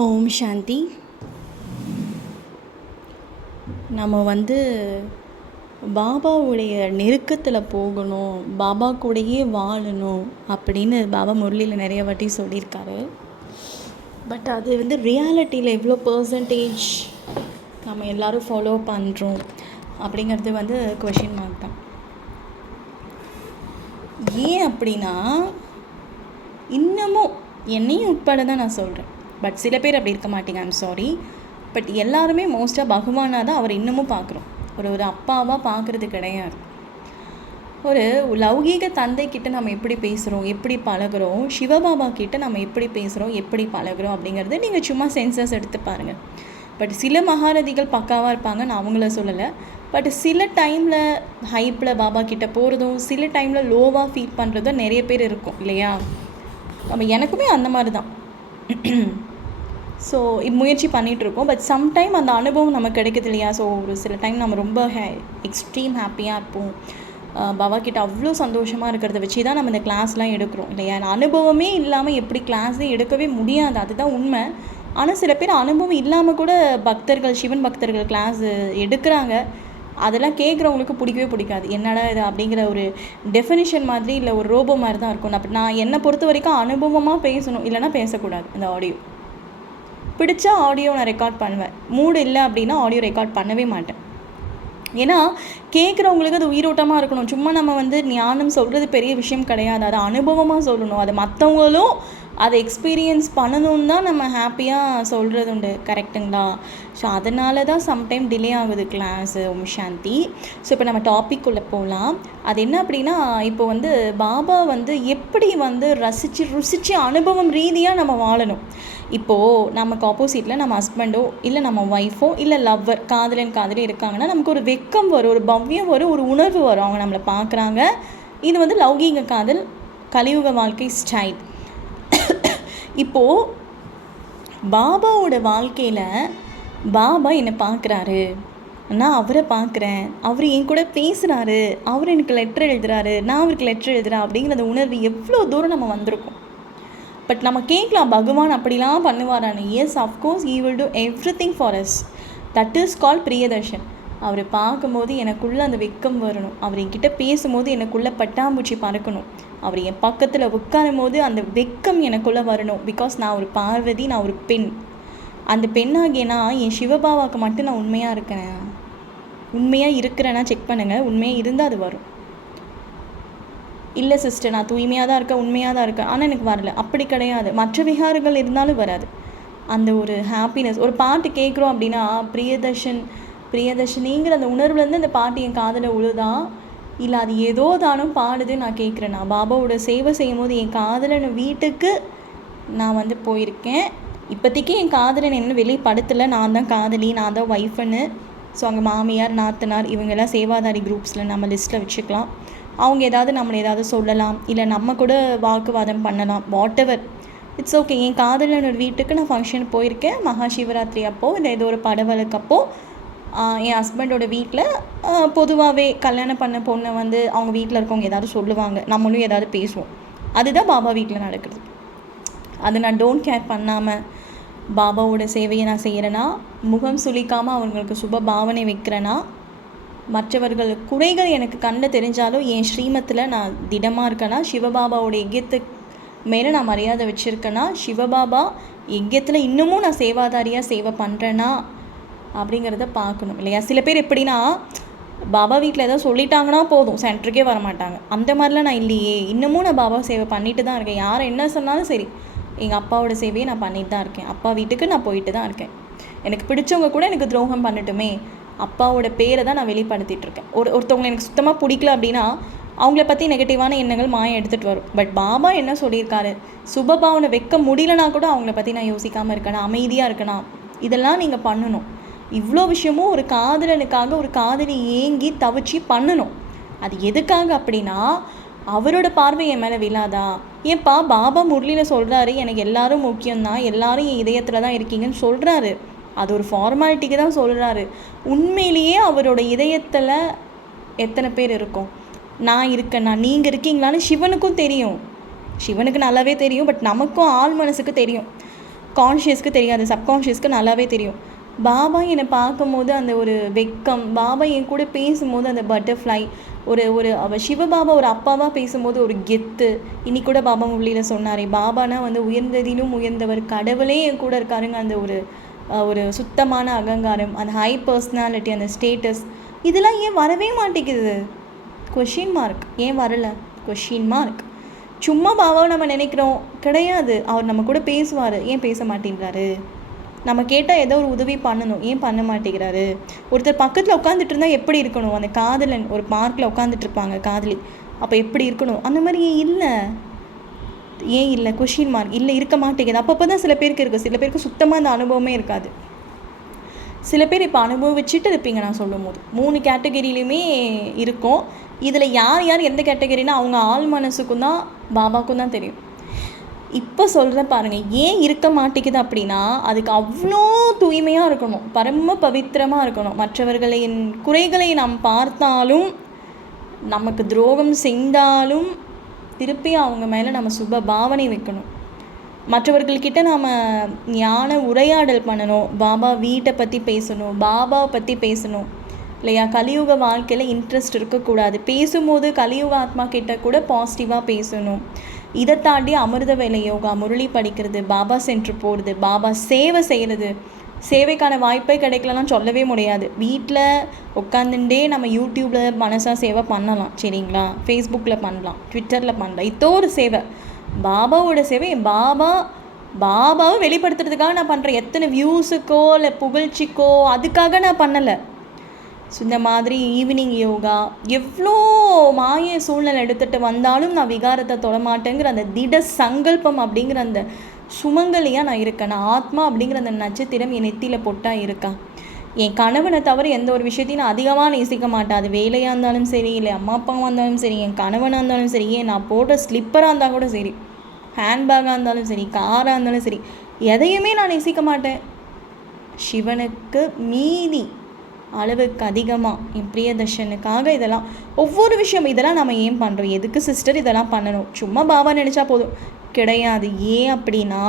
ஓம் சாந்தி. நம்ம பாபாவுடைய நெருக்கத்தில் போகணும், பாபா கூடயே வாழணும் அப்படின்னு பாபா முரளியில் நிறைய வாட்டி சொல்லியிருக்காரு. பட் அது ரியாலிட்டியில் எவ்வளோ பர்சன்டேஜ் நம்ம எல்லோரும் ஃபாலோ பண்ணுறோம் அப்படிங்கிறது கொஷின் மார்க் தான். ஏன் அப்படின்னா, இன்னமும் என்னையும் உட்பட தான் நான் சொல்கிறேன், பட் சில பேர் அப்படி இருக்க மாட்டீங்க, ஐம் சாரி. பட் எல்லாருமே மோஸ்ட்டாக பகவானாக தான் அவர் இன்னமும் பார்க்குறோம். ஒரு அப்பாவாக பார்க்குறது கிடையாது. ஒரு லௌகீக தந்தைக்கிட்ட நம்ம எப்படி பேசுகிறோம், எப்படி பழகிறோம், சிவபாபா கிட்ட நம்ம எப்படி பேசுகிறோம், எப்படி பழகிறோம் அப்படிங்கிறது நீங்கள் சும்மா சென்சஸ் எடுத்து பாருங்கள். பட் சில மகாரதிகள் பக்காவாக இருப்பாங்க, நான் அவங்கள சொல்லலை. பட் சில டைமில் ஹைப்பில் பாபா கிட்டே போகிறதும், சில டைமில் லோவாக ஃபீல் பண்ணுறதும் நிறைய பேர் இருக்கும் இல்லையா? எனக்குமே அந்த மாதிரி தான். ஸோ முயற்சி பண்ணிகிட்ருக்கோம். பட் சம்டைம் அந்த அனுபவம் நமக்கு கிடைக்குது இல்லையா? ஸோ ஒரு சில டைம் நம்ம ரொம்ப எக்ஸ்ட்ரீம் ஹாப்பியாக இருப்போம். பாபா கிட்ட அவ்வளோ சந்தோஷமாக இருக்கிறத வச்சு தான் நம்ம இந்த கிளாஸ்லாம் எடுக்கிறோம் இல்லையா? அனுபவமே இல்லாமல் எப்படி கிளாஸே எடுக்கவே முடியாது, அதுதான் உண்மை. ஆனால் சில பேர் அனுபவம் இல்லாமல் கூட பக்தர்கள், சிவன் பக்தர்கள் கிளாஸ் எடுக்கிறாங்க. அதெல்லாம் கேட்குறவங்களுக்கு பிடிக்கவே பிடிக்காது. என்னடா இது அப்படிங்கிற ஒரு டெஃபினிஷன் மாதிரி, இல்லை ஒரு ரோபோ மாதிரி தான் இருக்கும். அப்படி நான் என்னை பொறுத்த வரைக்கும் அனுபவமாக பேசணும், இல்லைனா பேசக்கூடாது. அந்த ஆடியோ பிடிச்சா ஆடியோ நான் ரெக்கார்ட் பண்ணுவேன், மூடு இல்லை அப்படின்னா ஆடியோ ரெக்கார்ட் பண்ணவே மாட்டேன். ஏன்னா கேட்குறவங்களுக்கு அது உயிரோட்டமாக இருக்கணும். சும்மா நம்ம ஞானம் சொல்கிறது பெரிய விஷயம் கிடையாது, அதை அனுபவமாக சொல்லணும். அதை மற்றவங்களும் அதை எக்ஸ்பீரியன்ஸ் பண்ணணுன்னு தான் நம்ம ஹாப்பியாக சொல்கிறது உண்டு, கரெக்டுங்களா? ஸோ அதனால தான் சம்டைம் டிலே ஆகுது கிளாஸு. ஓம் சாந்தி. ஸோ இப்போ நம்ம டாபிக் உள்ள போகலாம். அது என்ன அப்படின்னா, இப்போ பாபா எப்படி ருசித்து அனுபவம் ரீதியாக நம்ம வாழணும். இப்போது நமக்கு ஆப்போசிட்டில் நம்ம ஹஸ்பண்டோ இல்லை நம்ம ஒய்ஃபோ இல்லை லவ்வர், காதலன் காதலி இருக்காங்கன்னா நமக்கு ஒரு வெக்கம் வரும், ஒரு பவ்யம் வரும், ஒரு உணர்வு வரும். அவங்க நம்மளை பார்க்குறாங்க. இது லௌகீக காதல், கலியுக வாழ்க்கை ஸ்டைல். இப்போது பாபாவோட வாழ்க்கையில் பாபா என்னை பார்க்குறாரு, நான் அவரை பார்க்குறேன், அவர் என் கூட பேசுகிறாரு, அவர் எனக்கு லெட்டர் எழுதுகிறாரு, நான் அவருக்கு லெட்டர் எழுதுகிறேன் அப்படிங்கிற உணர்வு எவ்வளோ தூரம் நம்ம வந்திருக்கோம். பட் நம்ம கேட்கலாம், பகவான் அப்படிலாம் பண்ணுவாரான்னு. Yes, of course he will do everything for us. That is call Priyadarshan. அவரை பார்க்கும்போது எனக்குள்ளே அந்த வெக்கம் வரணும், அவர் என்கிட்ட பேசும்போது எனக்குள்ளே பட்டாம்பூச்சி பறக்கணும், அவர் என் பக்கத்தில் உட்காரும் போது அந்த வெக்கம் எனக்குள்ளே வரணும். பிகாஸ் நான் ஒரு பார்வதி, நான் ஒரு பெண். அந்த பெண்ணாகியனா என் சிவபாபாவுக்கு மட்டும் நான் உண்மையாக இருக்கிறேன்னா செக் பண்ணுங்கள். உண்மையாக இருந்தால் அது வரும். இல்லை சிஸ்டர், நான் தூய்மையாக தான் இருக்கேன், உண்மையாக தான் இருக்கேன், ஆனால் எனக்கு வரல, அப்படி கிடையாது. மற்ற விகாரங்கள் இருந்தாலும் வராது. அந்த ஒரு ஹாப்பினஸ். ஒரு பாட்டு கேட்குறோம் அப்படின்னா, பிரியதர்ஷினிங்கிற அந்த உணர்வுலேருந்து அந்த பாட்டு என் காதில் உழுதா, இல்லை அது ஏதோ தானும் பாடுது, நான் கேட்குறேன். நான் பாபாவோட சேவை செய்யும் போது என் காதலன் வீட்டுக்கு நான் போயிருக்கேன். இப்போதைக்கு என் காதலன் என்ன வெளிப்படுத்தலை, நான் தான் காதலி, நான் தான் ஒய்ஃபுன்னு. ஸோ அங்கே மாமியார், நாத்தனார் இவங்கெல்லாம் சேவாதாரி குரூப்ஸில் நம்ம லிஸ்ட்டில் வச்சுக்கலாம். அவங்க நம்மளை ஏதாவது சொல்லலாம், இல்லை நம்ம கூட வாக்குவாதம் பண்ணலாம், வாட் எவர், இட்ஸ் ஓகே. என் காதலன் வீட்டுக்கு நான் ஃபங்க்ஷன் போயிருக்கேன், மகா சிவராத்திரி அப்போது, இல்லை ஏதோ ஒரு படவலுக்கு அப்போது. என் ஹஸ்பண்டோட வீட்டில் பொதுவாகவே கல்யாணம் பண்ண பொண்ணை அவங்க வீட்டில் இருக்கவங்க ஏதாவது சொல்லுவாங்க, நம்மளும் ஏதாவது பேசுவோம். அதுதான் பாபா வீட்டில் நடக்குது. அது நான் டோன்ட் கேர் பண்ணாமல் பாபாவோட சேவையை நான் செய்கிறேன்னா, முகம் சுளிக்காமல் அவங்களுக்கு சுப பாவனை வைக்கிறேன்னா, மற்றவர்கள் குறைகள் எனக்கு கண்ணில் தெரிஞ்சாலும் என் ஸ்ரீமத்தில் நான் திடமாக இருக்கேன்னா, சிவபாபாவோட யஜ்யத்துக்கு மேலே நான் மரியாதை வச்சுருக்கேன்னா, சிவபாபா யஜ்யத்தில் இன்னமும் நான் சேவாதாரியாக சேவை பண்ணுறேன்னா அப்படிங்கிறத பார்க்கணும் இல்லையா? சில பேர் எப்படின்னா, பாபா வீட்டில் ஏதாவது சொல்லிட்டாங்கன்னா போதும், சென்டருக்கே வரமாட்டாங்க. அந்த மாதிரிலாம் நான் இல்லையே, இன்னமும் நான் பாபா சேவை பண்ணிட்டு தான் இருக்கேன். யார் என்ன சொன்னாலும் சரி, எங்கள் அப்பாவோட சேவையை நான் பண்ணிட்டு தான் இருக்கேன். அப்பா வீட்டுக்கு நான் போயிட்டு தான் இருக்கேன். எனக்கு பிடிச்சவங்க கூட எனக்கு துரோகம் பண்ணட்டுமே, அப்பாவோட பேரை தான் நான் வெளிப்படுத்திட்டு இருக்கேன். ஒருத்தவங்களை எனக்கு சுத்தமாக பிடிக்கல அப்படின்னா, அவங்கள பற்றி நெகட்டிவான எண்ணங்கள் மாயம் எடுத்துகிட்டு வரும். பட் பாபா என்ன சொல்லியிருக்காரு, சுபபாவனை வைக்க முடியலனா கூட அவங்கள பற்றி நான் யோசிக்காமல் இருக்கேனா, அமைதியாக இருக்கேனா, இதெல்லாம் நீங்கள் பண்ணணும். இவ்வளோ விஷயமும் ஒரு காதலனுக்காக ஒரு காதலி ஏங்கி தவிச்சு பண்ணணும். அது எதுக்காக அப்படின்னா, அவரோட பார்வை என் மேலே விழாதா? ஏன்ப்பா பாபா முரளியில் சொல்கிறாரு, எனக்கு எல்லாரும் முக்கியம்தான், எல்லாரும் என் இதயத்தில் தான் இருக்கீங்கன்னு சொல்கிறாரு. அது ஒரு ஃபார்மாலிட்டிக்கு தான் சொல்கிறாரு. உண்மையிலேயே அவரோட இதயத்தில் எத்தனை பேர் இருக்கோம்? நான் இருக்கேன்னா, நீங்கள் இருக்கீங்களான்னு சிவனுக்கும் தெரியும். சிவனுக்கு நல்லாவே தெரியும். பட் நமக்கும் ஆள் மனசுக்கு தெரியும். கான்ஷியஸ்க்கு தெரியாது, சப்கான்ஷியஸ்க்கு நல்லாவே தெரியும். பாபா என்னை பார்க்கும்போது அந்த ஒரு வெக்கம், பாபா என் கூட பேசும்போது அந்த பட்டர்ஃப்ளை, சிவபாபா ஒரு அப்பாவாக பேசும்போது ஒரு கெத்து. இன்னைக்கு கூட பாபா முரளியில் சொன்னாரே, பாபானா உயர்ந்ததிலும் உயர்ந்தவர், கடவுளே என் கூட இருக்காருங்க. அந்த ஒரு சுத்தமான அகங்காரம், அந்த ஹை பர்சனாலிட்டி, அந்த ஸ்டேட்டஸ், இதெல்லாம் ஏன் வரவே மாட்டேங்குது? Question mark. ஏன் வரலை? Question mark. சும்மா பாபாவை நம்ம நினைக்கிறோம், கிடையாது. அவர் நம்ம கூட பேசுவார், ஏன் பேச மாட்டேங்கிறாரு? நம்ம கேட்டால் ஏதோ ஒரு உதவி பண்ணணும், ஏன் பண்ண மாட்டேங்கிறாரு? ஒருத்தர் பக்கத்தில் உட்காந்துட்டு இருந்தால் எப்படி இருக்கணும்? அந்த காதலன் ஒரு பார்க்கில் உட்காந்துட்டு இருப்பாங்க, காதலி, அப்போ எப்படி இருக்கணும்? அந்த மாதிரி ஏன் இல்லை? Question mark. இல்லை, இருக்க மாட்டேங்குது. அப்பப்போ தான் சில பேருக்கு இருக்குது, சில பேருக்கு சுத்தமாக அந்த அனுபவமே இருக்காது. சில பேர் இப்போ அனுபவிச்சுட்டு இருப்பீங்க. நான் சொல்லும் போது 3 கேட்டகரியிலையுமே இருக்கும். இதில் யார் எந்த கேட்டகரினா அவங்க ஆள் மனசுக்கும் தான் பாபாவுக்கும் தான் தெரியும். இப்போ சொல்கிறேன் பாருங்கள், ஏன் இருக்க மாட்டேங்குது அப்படின்னா, அதுக்கு அவ்வளோ தூய்மையாக இருக்கணும், பரம பவித்திரமாக இருக்கணும். மற்றவர்களின் குறைகளை நாம் பார்த்தாலும், நமக்கு துரோகம் செய்தாலும் திருப்பி அவங்க மேலே நம்ம சுப பாவனை வைக்கணும். மற்றவர்கள்கிட்ட நாம் ஞான உரையாடல் பண்ணணும், பாபா வீட்டை பற்றி பேசணும், பாபாவை பற்றி பேசணும் இல்லையா? கலியுக வாழ்க்கையில் இன்ட்ரெஸ்ட் இருக்கக்கூடாது. பேசும்போது கலியுக ஆத்மா கிட்ட கூட பாசிட்டிவாக பேசணும். இதை தாண்டி அமிர்த வேலை யோகா, முரளி படிக்கிறது, பாபா சென்டர் போகிறது, பாபா சேவை செய்கிறது. சேவைக்கான வாய்ப்பே கிடைக்கலன்னா சொல்லவே முடியாது. வீட்டில் உட்காந்துட்டே நம்ம யூடியூப்பில் மனசாக சேவை பண்ணலாம், சரிங்களா? ஃபேஸ்புக்கில் பண்ணலாம், ட்விட்டரில் பண்ணலாம். இதோ ஒரு சேவை, பாபாவோட சேவை. பாபாவை வெளிப்படுத்துறதுக்காக நான் பண்ணுறேன். எத்தனை வியூஸுக்கோ இல்லை புகழ்ச்சிக்கோ அதுக்காக நான் பண்ணலை. ஸோ இந்த மாதிரி ஈவினிங் யோகா, எவ்வளோ மாய சூழ்நிலை எடுத்துகிட்டு வந்தாலும் நான் விகாரத்தை தொடமாட்டேங்கிற அந்த திட சங்கல்பம் அப்படிங்கிற அந்த சுமங்கலியாக நான் இருக்கேன். நான் ஆத்மா அப்படிங்கிற அந்த நட்சத்திரம் என் நெத்தியில் பொட்டாக இருக்கேன். என் கணவனை தவிர எந்த ஒரு விஷயத்தையும் நான் அதிகமாக நேசிக்க மாட்டேன். அது வேலையாக இருந்தாலும் சரி, இல்லை அம்மா அப்பாவாக இருந்தாலும் சரி, என் கணவனாக இருந்தாலும் சரி, ஏன் நான் போடுற ஸ்லிப்பராக இருந்தால் கூட சரி, ஹேண்ட்பேக்காக இருந்தாலும் சரி, காராக இருந்தாலும் சரி, எதையுமே நான் நேசிக்க மாட்டேன். சிவனுக்கு மீதி அளவுக்கு அதிகமாக என் பிரியதர்ஷனுக்காக இதெல்லாம் ஒவ்வொரு விஷயம் இதெல்லாம் நம்ம ஏன் பண்ணுறோம்? எதுக்கு சிஸ்டர் இதெல்லாம் பண்ணணும்? சும்மா பாபா நினச்சா போதும், கிடையாது. ஏன் அப்படின்னா,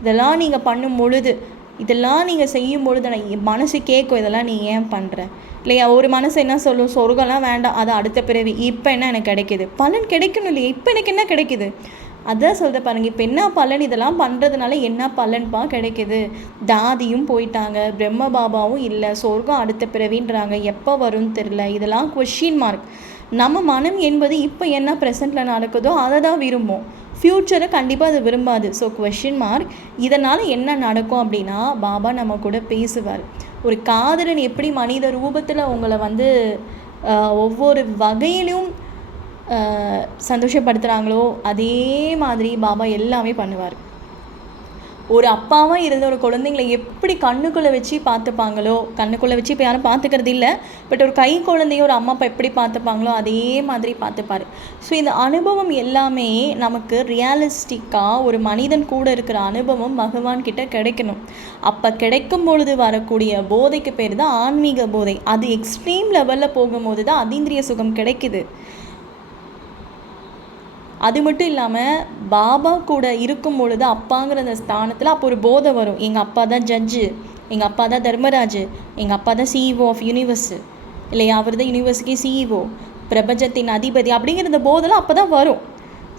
இதெல்லாம் நீங்கள் பண்ணும் பொழுது, இதெல்லாம் நீங்கள் செய்யும் பொழுது என் மனசு கேட்கும், இதெல்லாம் நீ ஏன் பண்ணுற இல்லையா? ஒரு மனசு என்ன சொல்லும், சொர்க்கம்லாம் வேண்டாம், அது அடுத்த பிறவி. இப்போ என்ன எனக்கு கிடைக்கிது? பலன் கிடைக்கணும் இல்லையா? இப்போ எனக்கு என்ன கிடைக்கிது? அதான் சொல்கிற பாருங்கள், இப்போ என்ன பலன்? இதெல்லாம் பண்ணுறதுனால என்ன பலன்பா கிடைக்கிது? தாதியும் போயிட்டாங்க, பிரம்ம பாபாவும் இல்லை, சொர்க்கம் அடுத்த பிறவின்றாங்க, எப்போ வரும்னு தெரில. இதெல்லாம் கொஷின் மார்க். நம்ம மனம் என்பது இப்போ என்ன ப்ரெசண்ட்டில் நடக்குதோ அதை தான் விரும்பும், ஃப்யூச்சரை கண்டிப்பாக அது விரும்பாது. So question mark. இதனால் என்ன நடக்கும் அப்படின்னா, பாபா நம்ம கூட பேசுவார். ஒரு காதலன் எப்படி மனித ரூபத்தில் உங்களை ஒவ்வொரு வகையிலும் சந்தோஷப்படுத்துகிறாங்களோ அதே மாதிரி பாபா எல்லாமே பண்ணுவார். ஒரு அப்பாவாக இருந்த ஒரு குழந்தைங்களை எப்படி கண்ணுக்குள்ளே வச்சு பார்த்துப்பாங்களோ, கண்ணுக்குள்ளே வச்சு இப்போ யாரும் பார்த்துக்கிறது இல்லை, பட் ஒரு கை குழந்தைய ஒரு அம்மா அப்பா எப்படி பார்த்துப்பாங்களோ அதே மாதிரி பார்த்துப்பார். ஸோ இந்த அனுபவம் எல்லாமே நமக்கு ரியலிஸ்டிக்காக ஒரு மனிதன் கூட இருக்கிற அனுபவம் பகவான் கிட்ட கிடைக்கணும். அப்போ கிடைக்கும் பொழுது வரக்கூடிய போதைக்கு பேர் தான் ஆன்மீக போதை. அது எக்ஸ்ட்ரீம் லெவலில் போகும்போது தான் அதீந்திரிய சுகம் கிடைக்குது. அது மட்டும் இல்லாமல் பாபா கூட இருக்கும் பொழுது அப்பாங்கிற அந்த ஸ்தானத்தில் அப்போ ஒரு போதை வரும். எங்கள் அப்பா தான் ஜட்ஜு, எங்கள் அப்பா தான் தர்மராஜ், எங்கள் அப்பா தான் சிஇஓ ஆஃப் யூனிவர்ஸ் இல்லையா? அவர் தான் யூனிவர்ஸுக்கே சிஇஓ, பிரபஞ்சத்தின் அதிபதி அப்படிங்கிற இந்த போதெல்லாம் அப்போ தான் வரும்.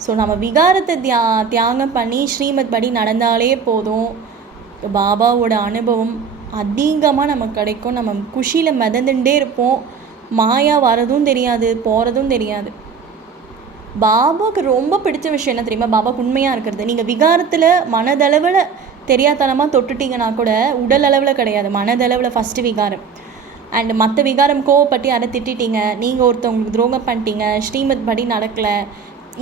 ஸோ நம்ம விகாரத்தை தியாகம் பண்ணி ஸ்ரீமத் படி நடந்தாலே போதும், பாபாவோட அனுபவம் அதிகமாக நமக்கு கிடைக்கும். நம்ம குஷியில் மிதந்துட்டே இருப்போம், மாயா வரதும் தெரியாது, போகிறதும் தெரியாது. பாபாவுக்கு ரொம்ப பிடிச்ச விஷயம் என்ன தெரியுமா? பாபாவுக்கு உண்மையாக இருக்கிறது. நீங்கள் விகாரத்தில் மனதளவில் தெரியாதனமாக தொட்டுட்டிங்கன்னா கூட உடல் அளவில் கிடையாது, மனதளவில் ஃபஸ்ட்டு விகாரம். அண்ட் மற்ற விகாரம் கோவப்பட்டு அதை திட்டிட்டீங்க, நீங்கள் ஒருத்தவங்களுக்கு துரோகம் பண்ணிட்டீங்க, ஸ்ரீமத் படி நடக்கலை,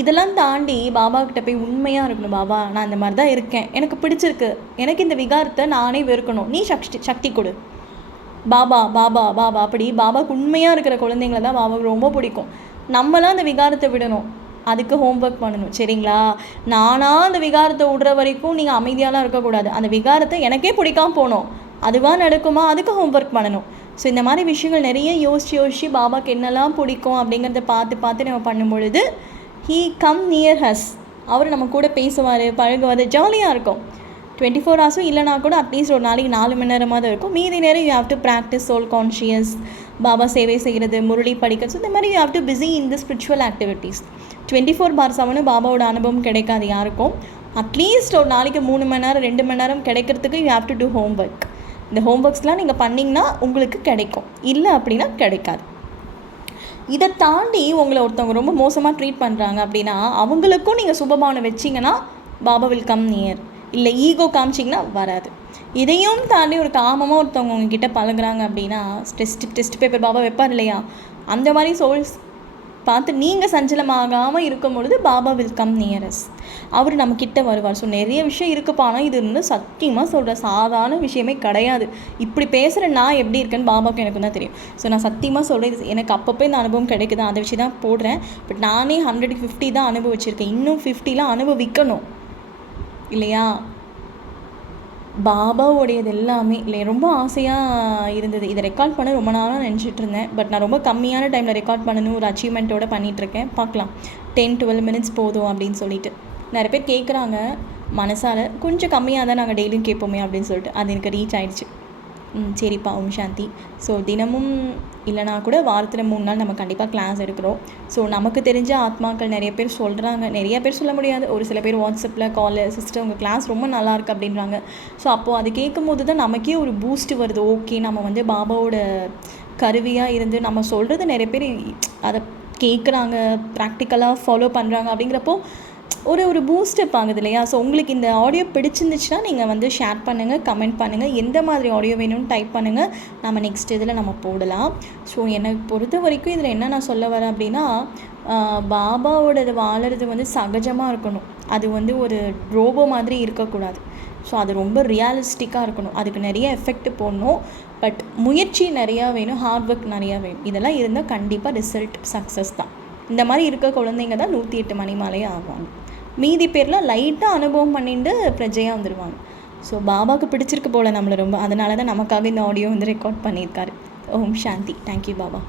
இதெல்லாம் தாண்டி பாபாக்கிட்ட போய் உண்மையாக இருக்கணும். பாபா, நான் இந்த மாதிரி தான் இருக்கேன், எனக்கு பிடிச்சிருக்கு, எனக்கு இந்த விகாரத்தை நானே வெறுக்கணும், நீ சக்தி கொடு பாபா பாபா பாபா. அப்படி பாபாவுக்கு உண்மையாக இருக்கிற குழந்தைங்கள தான் பாபாவுக்கு ரொம்ப பிடிக்கும். நம்மளாம் அந்த விகாரத்தை விடணும், அதுக்கு ஹோம்ஒர்க் பண்ணணும், சரிங்களா? நானாக அந்த விகாரத்தை விடுற வரைக்கும் நீங்கள் அமைதியாலாம் இருக்கக்கூடாது. அந்த விகாரத்தை எனக்கே பிடிக்காம போகணும், அதுவாக நடக்குமா? அதுக்கு ஹோம்ஒர்க் பண்ணணும். ஸோ இந்த மாதிரி விஷயங்கள் நிறைய யோசிச்சு பாபாவுக்கு என்னெல்லாம் பிடிக்கும் அப்படிங்கிறத பார்த்து நம்ம பண்ணும் பொழுது ஹீ கம் நியர் ஹஸ். அவர் நம்ம கூட பேசுவார், பழகுவார், ஜாலியாக இருக்கும். 24 ஹவர்ஸும் இல்லைனா கூட அட்லீஸ்ட் ஒரு நாளைக்கு 4 மணி நேரமாக இருக்கும். மீதி நேரம் you have to practise soul conscious, Baba சேவை செய்கிறது, முரளி படிக்கிறது, இந்த மாதிரி you have to busy in the spiritual activities. 24/7 பாபாவோட அனுபவம் கிடைக்காது யாருக்கும். அட்லீஸ்ட் ஒரு நாளைக்கு 3 மணி நேரம் 2 மணி நேரம் கிடைக்கிறதுக்கு you have to do home work. இந்த ஹோம் ஒர்க்ஸ்லாம் நீங்கள் பண்ணிங்கன்னா உங்களுக்கு கிடைக்கும், இல்லை அப்படின்னா கிடைக்காது. இதை தாண்டி உங்களை ஒருத்தவங்க ரொம்ப மோசமாக ட்ரீட் பண்ணுறாங்க அப்படின்னா அவங்களுக்கும் நீங்கள் சுபபாவனை வச்சிங்கன்னா பாபா வில் கம் நியர். இல்லை ஈகோ காமிச்சிங்கன்னா வராது. இதையும் தாண்டி ஒரு காமமாக ஒருத்தவங்க உங்ககிட்ட பழகுறாங்க அப்படின்னா டெஸ்ட் பேப்பர் பாபா வைப்பார் இல்லையா, அந்த மாதிரி சோல்ஸ் பார்த்து நீங்கள் சஞ்சலமாகாமல் இருக்கும் பொழுது பாபா வில் கம் நியரஸ். அவர் நம்மக்கிட்ட வருவார். ஸோ நிறைய விஷயம் இருக்குப்பா, ஆனால் இது இன்னும் சத்தியமாக சொல்கிற சாதாரண விஷயமே கிடையாது. இப்படி பேசுகிற நான் எப்படி இருக்கேன்னு பாபாவுக்கு எனக்கு தான் தெரியும். ஸோ நான் சத்தியமாக சொல்கிறேன், இது எனக்கு அப்பப்போ இந்த அனுபவம் கிடைக்குது, அதை வச்சு தான் போடுறேன். பட் நானே 150 தான் அனுபவிச்சிருக்கேன், இன்னும் 50லாம் அனுபவிக்கணும் இல்லையா. பாபாவோடையது எல்லாமே இல்லை ரொம்ப ஆசையாக இருந்தது. இதை ரெக்கார்ட் பண்ண ரொம்ப நாளாக நினச்சிட்டு இருந்தேன். பட் நான் ரொம்ப கம்மியான டைமில் ரெக்கார்ட் பண்ணணும் ஒரு அச்சீவ்மெண்ட்டோடு பண்ணிகிட்ருக்கேன். பார்க்கலாம் 10-12 மினிட்ஸ் போதும் அப்படின்னு சொல்லிட்டு. நிறைய பேர் கேட்குறாங்க மனசால், கொஞ்சம் கம்மியாக தான் நாங்கள் டெய்லியும் கேட்போமே அப்படின்னு சொல்லிட்டு. அது எனக்கு ரீச் ஆகிடுச்சு. சரிப்பா, ஓம் சாந்தி. ஸோ தினமும் இல்லைனா கூட வாரத்தில் 3 நாள் நம்ம கண்டிப்பாக கிளாஸ் எடுக்கிறோம். ஸோ நமக்கு தெரிஞ்ச ஆத்மாக்கள் நிறைய பேர் சொல்கிறாங்க, நிறைய பேர் சொல்ல முடியாது, ஒரு சில பேர் வாட்ஸ்அப்பில் கால், சிஸ்டர் உங்கள் கிளாஸ் ரொம்ப நல்லாயிருக்கு அப்படின்றாங்க. ஸோ அப்போது அது கேட்கும்போது தான் நமக்கே ஒரு பூஸ்ட் வருது. ஓகே, நம்ம வந்து பாபாவோட கருவியாக இருந்து நம்ம சொல்கிறது நிறைய பேர் அதை கேட்குறாங்க, ப்ராக்டிக்கலாக ஃபாலோ பண்ணுறாங்க. அப்படிங்கிறப்போ ஒரு பூஸ்டப் ஆகுது இல்லையா. ஸோ உங்களுக்கு இந்த ஆடியோ பிடிச்சிருந்துச்சுன்னா நீங்கள் வந்து ஷேர் பண்ணுங்கள், கமெண்ட் பண்ணுங்கள், எந்த மாதிரி ஆடியோ வேணும்னு டைப் பண்ணுங்கள், நம்ம நெக்ஸ்ட் இதில் நம்ம போடலாம். ஸோ எனக்கு பொறுத்த வரைக்கும் இதில் என்ன நான் சொல்ல வரேன் அப்படின்னா, பாபாவோடது வாழறது வந்து சகஜமாக இருக்கணும். அது வந்து ஒரு ரோபோ மாதிரி இருக்கக்கூடாது. ஸோ அது ரொம்ப ரியாலிஸ்டிக்காக இருக்கணும். அதுக்கு நிறைய எஃபெக்ட் போடணும். பட் முயற்சி நிறையா வேணும், ஹார்ட் ஒர்க் நிறையா வேணும். இதெல்லாம் இருந்தால் கண்டிப்பாக ரிசல்ட் சக்ஸஸ் தான். இந்த மாதிரி இருக்க குழந்தைங்க தான் 108 மணிமாலையே ஆவாங்க. மீதி பேர்லாம் லைட்டாக அனுபவம் பண்ணிட்டு பிரஜையாக வந்துடுவாங்க. ஸோ பாபாவுக்கு பிடிச்சிருக்கு போல் நம்மளை ரொம்ப, அதனால தான் நமக்காக இந்த ஆடியோ வந்து ரெக்கார்ட் பண்ணியிருக்காரு. ஓம் சாந்தி. தேங்க்யூ பாபா.